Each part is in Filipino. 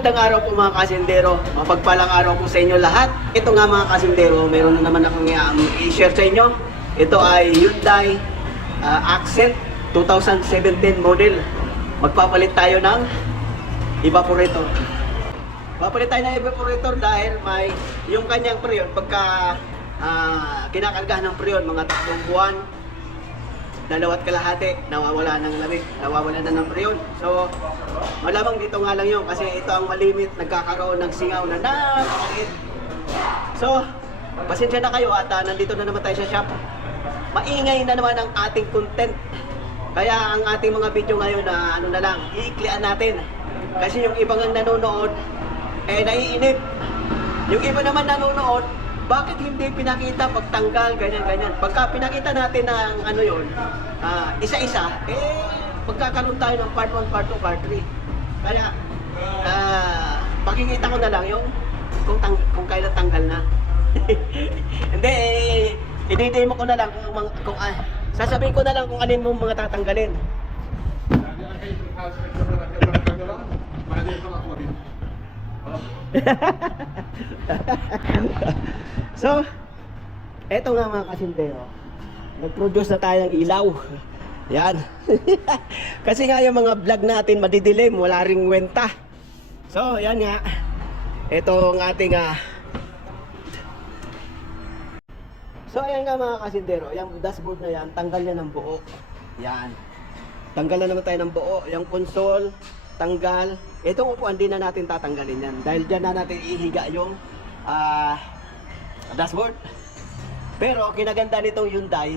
Magandang araw po mga kasindero. Mapagpalang araw po sa inyo lahat. Ito nga mga kasindero, meron na naman akong i-share sa inyo. Ito ay Hyundai Accent 2017 model. Magpapalit tayo ng evaporator. Papalit tayo ng evaporator dahil may yung kanyang preyon pagka kinakargahan ng preyon mga 3 buwan, 2.5 nawawala ng lamig, nawawala na ng preyon. So, malamang dito nga lang yun kasi ito ang malimit, nagkakaroon ng singaw na napakaliit. So, pasensya na kayo at nandito na naman tayo sa shop. Maingay na naman ang ating content. Kaya ang ating mga video ngayon na ano na lang, iiklian natin. Kasi yung ibang nanonood, naiinip. Yung iba naman nanonood, bakit hindi pinakita pagtanggal, ganyan-ganyan. Pagka pinakita natin ng ano yun, isa-isa, magkakaroon tayo ng part 1, part 2, part 3. Kaya, pakikita ko na lang yung kung kailan tanggal na. Hindi, i-demo ko na lang kung sasabihin ko na lang kung alin mo mga tatanggalin. So, eto nga mga kasindero, nag-produce na tayo ng ilaw. Yan. Kasi nga yung mga vlog natin madidilim, wala ring wenta. So, yan nga. Ito ang ating So, ayan nga mga kasindero, yung dashboard na yan, tanggal na ng buo. Yan. Tanggal na naman tayo ng buo. Yung console, tanggal. Itong upuan din na natin tatanggalin yan. Dahil dyan na natin ihiga yung dashboard. Pero kinaganda nitong Hyundai,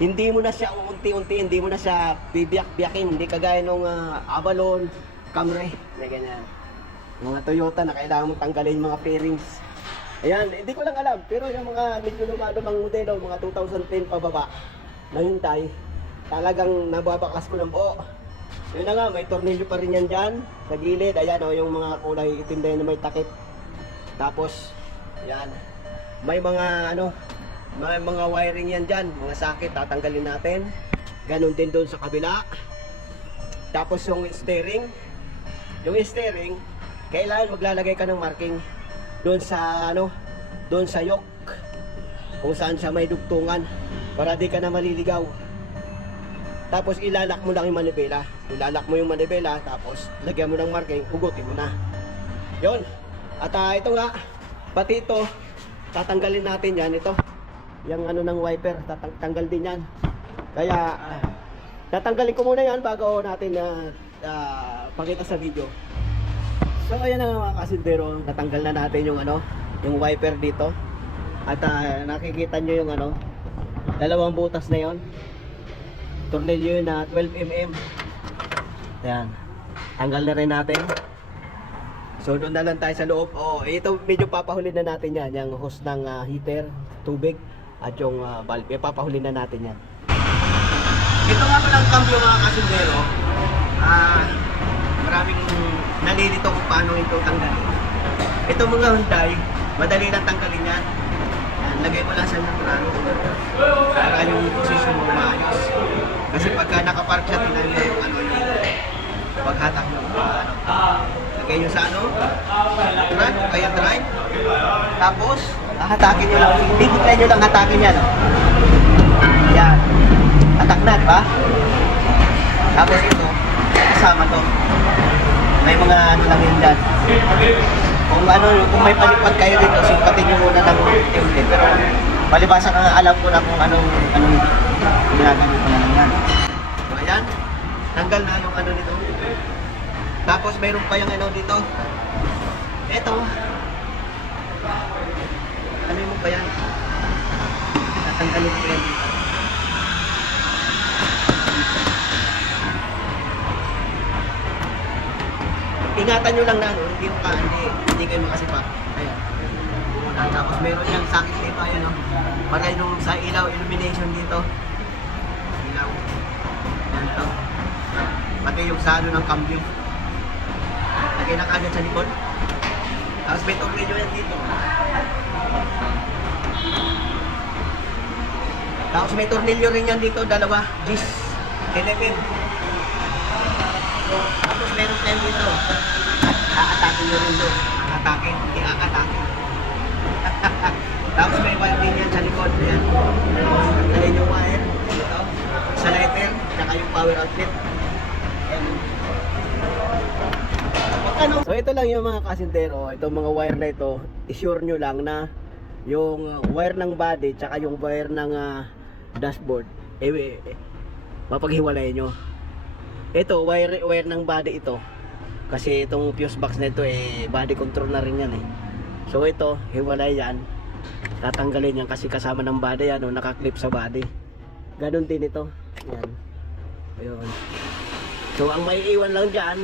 hindi mo na siya unti-unti, hindi mo na siya bibiyak-biyakin. Hindi kagaya nung Avalon, Camry, may ganyan. Mga Toyota na kailangan mong tanggalin mga fairings. Ayan, hindi ko lang alam. Pero yung mga medyo lumang modelo, mga 2010 pababa na Hyundai, talagang nababakas ko ng buo. Yun na nga, may tornilyo pa rin yan dyan sa gilid. Ayan o, yung mga kulay itim na may takip. Tapos, yan. May mga may mga wiring yan dyan. Mga socket, tatanggalin natin. Ganon din doon sa kabila. Tapos yung steering. Yung steering, kailangan maglalagay ka ng marking doon sa doon sa yoke. Kung saan siya may dugtungan. Para di ka na maliligaw. Tapos ilalak mo lang yung manibela. Ilalak mo yung manibela, tapos lagyan mo ng marking, hugutin mo na. Yun. At ito nga, pati ito, tatanggalin natin yan. Ito, yung ng wiper, tatanggal din yan. Kaya, tatanggalin ko muna yan bago natin pakita sa video. So, ayan na mga kasindero, natanggal na natin yung yung wiper dito. At nakikita nyo yung dalawang butas na yon. Tornilyo na 12mm. Yan. Tanggal na rin natin. So doon na lang tayo sa loob. Ito medyo papahulin na natin yan. Yung hose ng heater, tubig, at yung valve. Papahulin na natin yan. Ito nga palang cambio mga kasindero. Maraming nalilito kung paano ito tanggalin. Ito mga Hyundai, madali lang tanggalin yan. Lagay mo lang sa neutral para yung position mo maayos. Kasi pagka nakapark siya, tinayin mo yung yung paghatak mo. Lagay nyo sa neutral, kaya drive. Tapos, hatakin nyo lang. Bigyan nyo lang hatakin yan. Yan. Hatak na, diba? Tapos ito, kasama to. May mga lang yun dyan. Kung may palipad kayo dito, simpatin nyo muna ng unti-unti. Pero palibasa na alam ko na kung anong ginagano ko na lang yan. So ayan, tanggal na yung nito. Tapos mayroon pa yung dito. Eto. Ano mo ba yan? Tatanggalin ko yan dito. Ingatan nyo lang na hindi kayo makasipa. Ayan. Tapos meron yung sakit dito, ayan Maray nung sa ilaw, illumination dito. Ilaw. Ayan to. Pati yung sa ng cambio. Lagay na kagad sa likod. Tapos may tornilyo yan dito. Tapos may tornilyo rin yan dito, dalawa. Gis. 11. Tapos meron tayo dito. Aatake nyo rin doon. Aatake, hindi aatake. Tapos may wire din yan sa likod. Ayan. Tanggalin yung wire. Ito. Sa lighter. Tsaka yung power outlet. Ayan. So ito lang yung mga kasintero. Itong mga wire na ito. I-sure nyo lang na yung wire ng body tsaka yung wire ng dashboard mapaghiwalay nyo. Ito wire ng body ito kasi itong fuse box na ito body control na rin yan so ito hiwalay yan, tatanggalin yan kasi kasama ng body yan nakaklip sa body. Ganon din ito yan. Ayun. So ang maiiwan lang dyan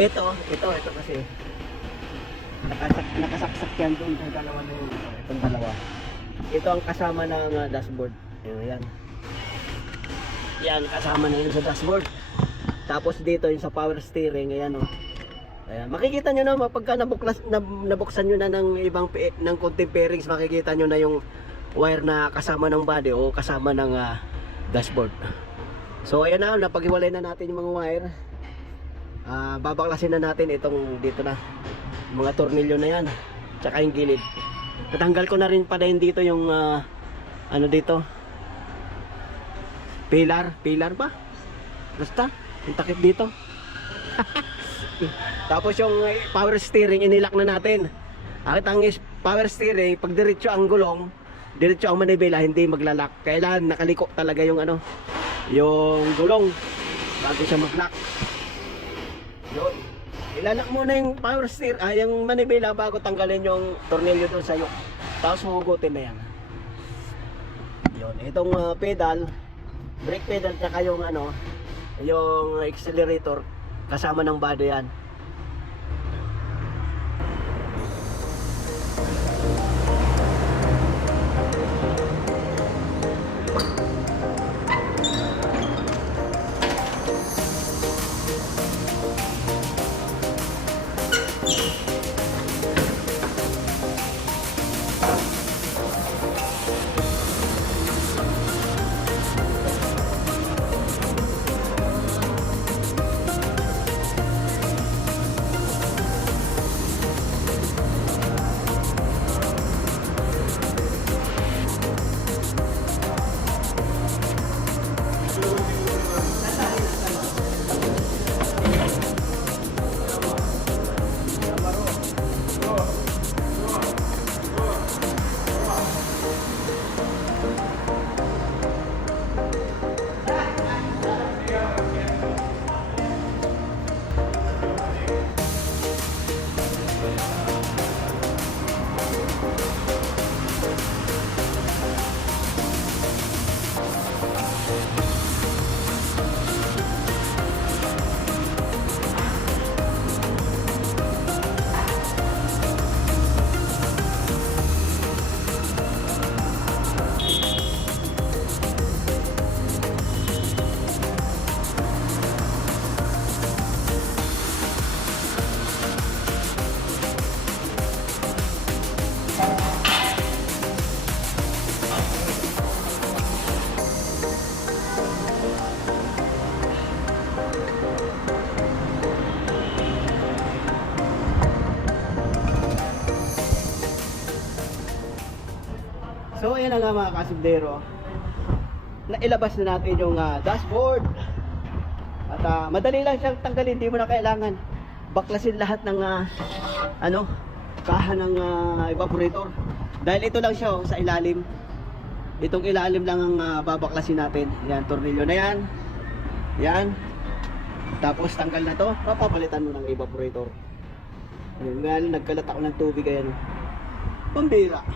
ito kasi nakasaksak yan doon sa dalawa na yun. Itong dalawa. Ito ang kasama ng dashboard. Ayan. Yan, kasama na yun sa dashboard. Tapos dito yung sa power steering. Ayan o. Ayan. Makikita nyo na pagka nabuksan nyo na ng ibang ng konting pairings, makikita nyo na yung wire na kasama ng body o kasama ng dashboard. So ayan na, napaghiwalay na natin yung mga wire. Babaklasin na natin itong dito na mga tornilyo na yan tsaka yung gilid. Natanggal ko na rin pala yun dito yung ano dito pillar ba? Basta yung takip dito. Tapos yung power steering inilak na natin. Akit ang power steering pag diretso ang gulong, diretso ang manibela, hindi maglalak. Kailangan nakaliko talaga yung ano yung gulong bago siya mag-lock. Yun. Ilalak muna yung power steer, yung manibela bago tanggalin yung tornilyo doon sa yoke. Tapos hugutin na yan. Yun, itong pedal, brake pedal tsaka yung ano, yung accelerator kasama ng body yan. So ayan na nga mga kasubdero, nailabas na natin yung dashboard. At madali lang siyang tanggalin, hindi mo na kailangan baklasin lahat ng ano, kaha ng evaporator. Dahil ito lang siya sa ilalim. Itong ilalim lang ang babaklasin natin. Yan, tornilyo na yan. Yan. Tapos tanggal na to, papapalitan mo ng evaporator. Yan, ngayon nagkalat ako ng tubig ayan. Pambira.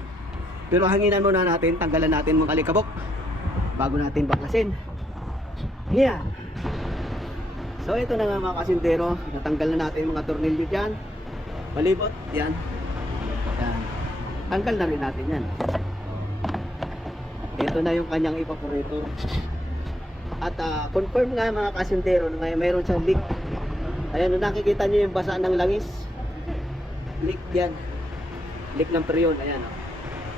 Pero hanginan muna natin, tanggalan natin mga alikabok bago natin baklasin. Yan. So ito na nga mga kasintero, natanggal na natin mga tornilyo dyan. Malibot, yan. Yan. Tanggal na rin natin yan. Ito na yung kanyang evaporator. At confirm nga mga kasintero na mayroon siyang leak. Ayan, nakikita nyo yung basa ng langis. Leak yan. Leak ng preyon, ayan.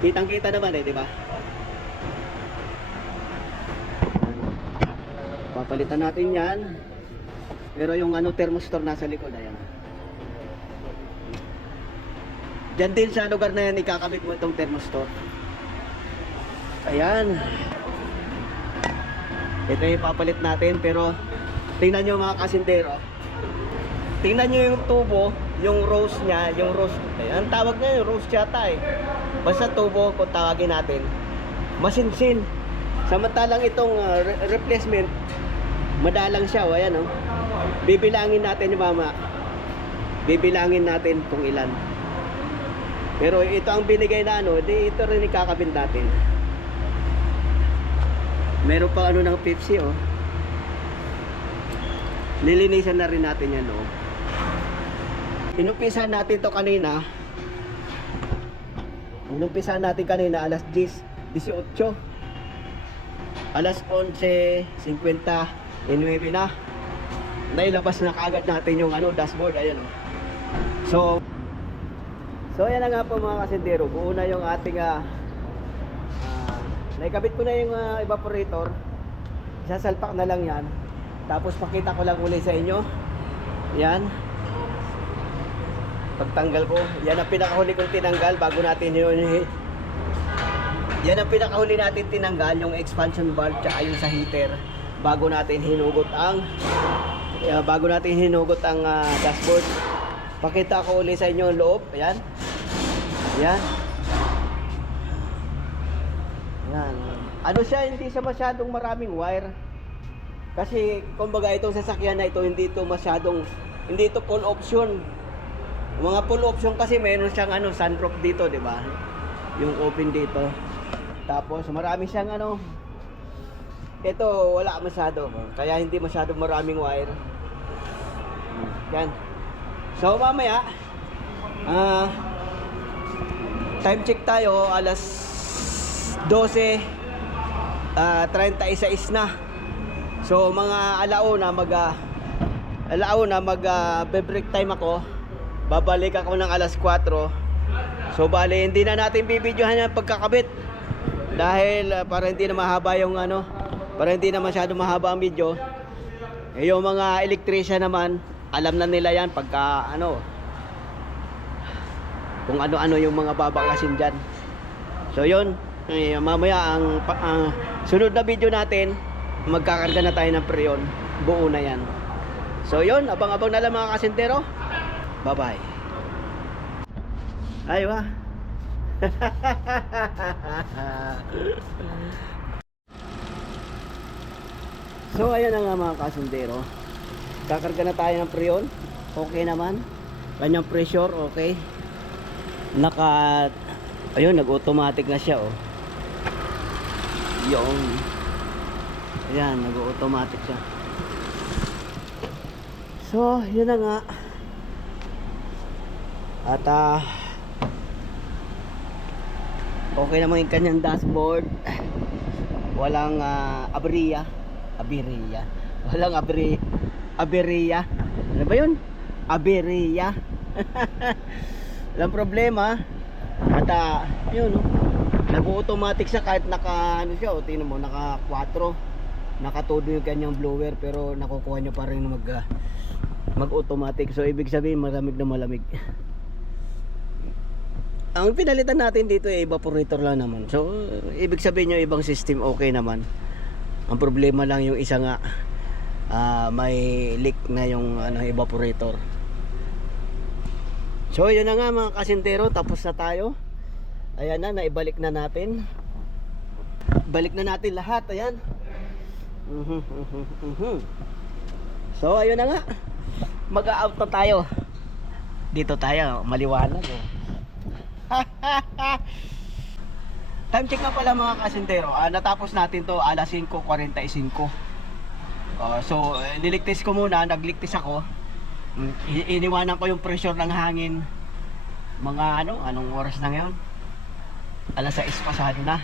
Kitang kita naman di ba? Papalitan natin yan. Pero yung thermostor nasa likod, ayan. Diyan din sa lugar na yan ikakabit mo itong thermostat. Ayan. Ito yung papalit natin, pero tingnan nyo mga kasindero. Tingnan nyo yung tubo, yung rose niya, yung rose. Ang tawag niya yung rose yata eh. Basta tubo kung tawagin natin. Masinsin. Samantalang itong replacement, madalang siya. O ayan o. Bibilangin natin yung mama. Bibilangin natin kung ilan. Pero ito ang binigay na ano, di ito rin ikakabit natin. Meron pa ano ng Pepsi oh. Lilinisan na rin natin yan oh. Inumpisahan natin to kanina. Inumpisahan natin kanina alas 10:18. Alas 11:59 na. Nailabas na kaagad natin yung ano dashboard, ayan oh. So ayan na nga po mga kasindero, buo na yung ating naikabit ko na yung evaporator. Sasalpak na lang yan. Tapos pakita ko lang uli sa inyo. Yan. Pagtanggal ko, yan ang pinakahuli kong tinanggal bago natin yun. Yan ang pinakahuli natin tinanggal, yung expansion valve tsaka yung sa heater bago natin hinugot ang dashboard. Pakita ko uli sa inyo ang loob. Ayan. Ayan. Ayan. Ano siya, hindi siya masyadong maraming wire. Kasi kumbaga itong sasakyan na ito, hindi ito full option. Mga full option kasi mayroon siyang sunroof dito, di ba? Yung open dito. Tapos marami siyang ito wala masyado. Kaya hindi masyadong maraming wire. Yan. So mamaya time check tayo, alas 12:36 na. So mga alauna break time ako. Babalik ako ng alas 4. So bali hindi na natin bibidyohan yung pagkakabit. Dahil para hindi na mahaba yung para hindi na masyado mahaba ang video. Yung mga electrician naman, alam na nila yan pagka kung ano-ano yung mga babaklasin dyan. So yun, mamaya ang sunod na video natin, magkakarga na tayo ng preyon. Buo na yan. So yun, abang-abang na lang mga kasintero. Bye bye. Aywa. So ayan na nga mga kasintero. Kakarga na tayo ng preyon. Okay naman. Kanyang pressure okay. Ayun, nag-automatic na siya oh. Yung ayan, nag-automatic siya. So yun na nga. At okay naman yung kanyang dashboard. Walang aberya. Walang aberya. Ano ba yun? Aberya. Walang problema. At yun nag-automatic siya kahit naka tingnan mo, naka 4. Nakatodo yung kanyang blower, pero nakukuha niya pa rin mag-automatic. So ibig sabihin malamig na malamig. Ang pinalitan natin dito ay evaporator lang naman. So ibig sabihin yung ibang system okay naman. Ang problema lang yung isa nga may leak na yung evaporator. So yun na nga mga kasintero, tapos na tayo. Ayan na, naibalik na natin. Balik na natin lahat, ayan. So ayun na nga, mag-out na tayo. Dito tayo, maliwanag oh. Time check na pala mga kasintero. Natapos natin to alas 5:45. So niligtis ko muna, nagligtis ako. Iniwanan ko yung pressure ng hangin. Mga anong oras na ngayon? Alas 6 pasado na.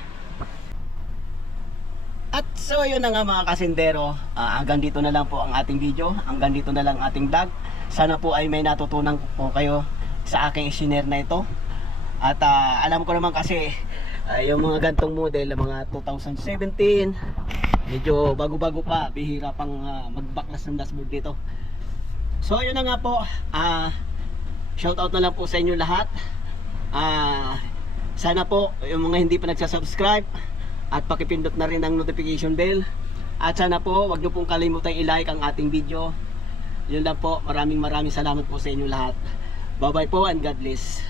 At so yun na nga mga kasintero, hanggang dito na lang po ang ating video. Hanggang dito na lang ating vlog. Sana po ay may natutunan po kayo sa aking isinare na ito. At alam ko naman kasi yung mga gantong model, mga 2017, medyo bago-bago pa, bihira pang magbaklas ng dashboard dito. So ayun na nga po, shout out na lang po sa inyo lahat. Sana po yung mga hindi pa nagsasubscribe at pakipindot na rin ang notification bell. At sana po wag niyo pong kalimutan i-like ang ating video. Yun lang po. Maraming salamat po sa inyo lahat. Bye bye po and God bless.